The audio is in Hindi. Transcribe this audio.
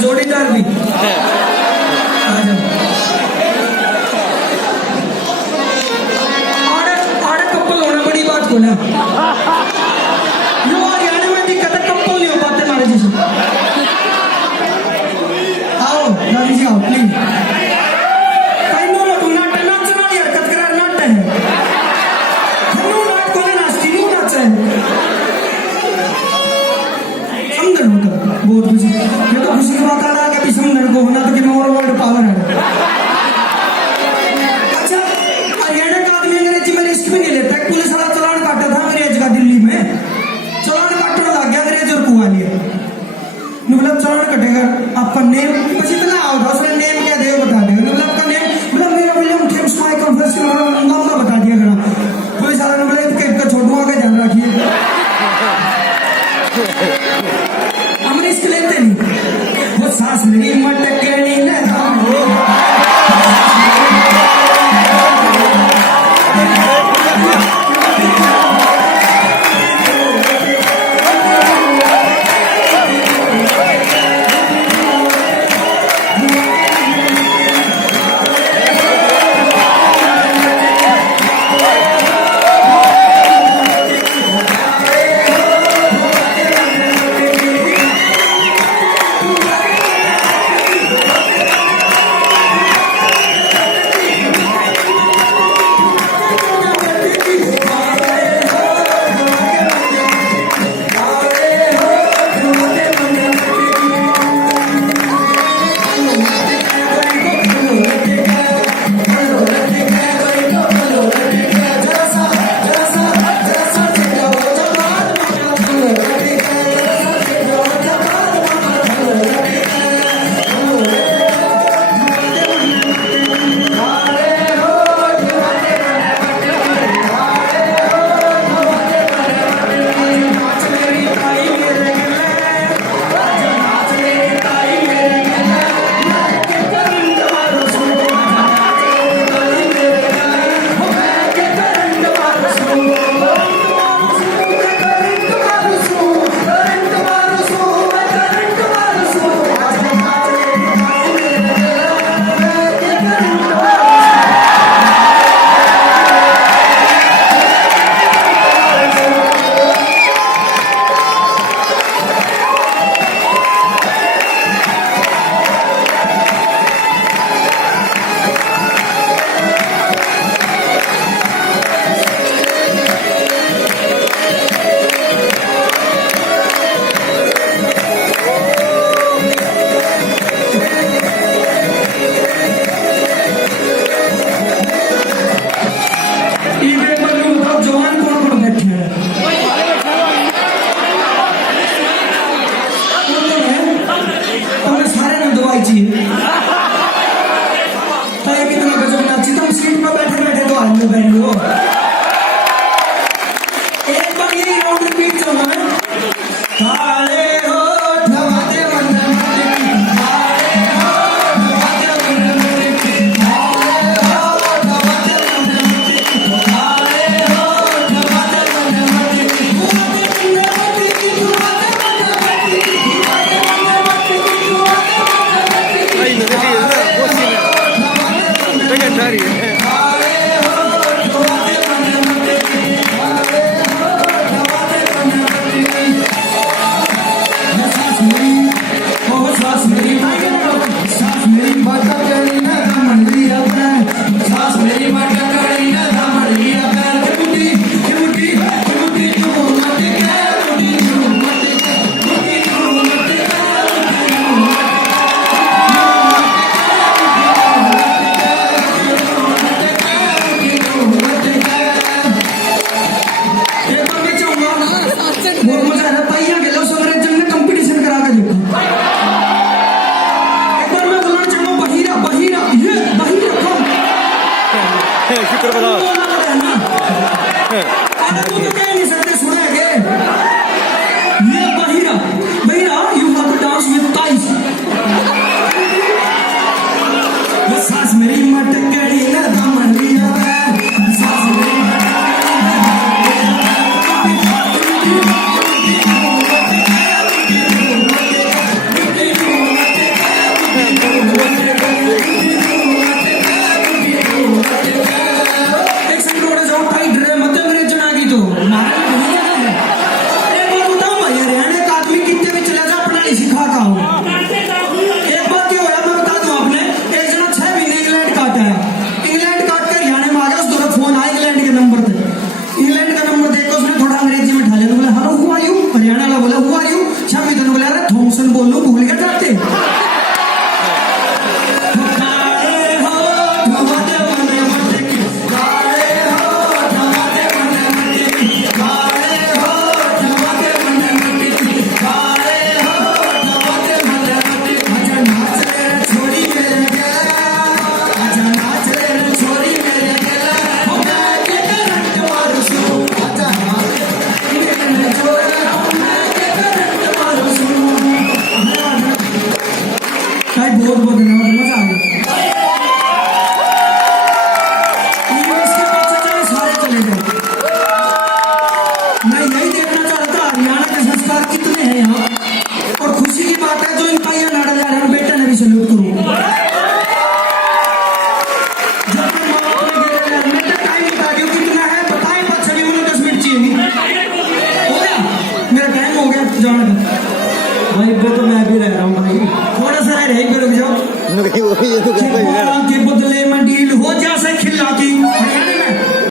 जोड़ीदार भी आ जाओ। आड़े कपल होना बड़ी बात को ना, यो हरियाणा में दिक्कत है, कपल नहीं हो पाते हमारे जैसे। आओ दादी जी आओ प्लीज। कहीं नो लो तू नाट नाचना नहीं हरकत करा नाट है। खन्नू नाट को ना नाचती नू नाच है। समझ लो तो बहुत खुशी, ये तो खुशी की बात आ रहा है कि समझ को होना तो कि मैं और वर्ल्ड पावर है। अच्छा हरियाणा का आदमी अंग्रेजी में रिस्क भी नहीं लेता। पुलिस वाला चलान काटा था अंग्रेज का दिल्ली में, चलान काटने लग गया अंग्रेज और कुआ लिया। मतलब चलान कटेगा आपका नेम बस इतना होगा, उसने नेम क्या दे बता दे। मतलब आपका नेम मतलब मेरा विलियम थेम्स माय कन्फेस नाम का बता दिया करा। पुलिस वाला ने बोला इसका छोटू आगे ध्यान रखिए। हम रिस्क लेते नहीं, वो सांस मेरी मटकनी न जान भाई पे तो मैं भी रह रहा हूँ भाई, थोड़ा सा रह भी रुक जाओ ये तो कहता ही है।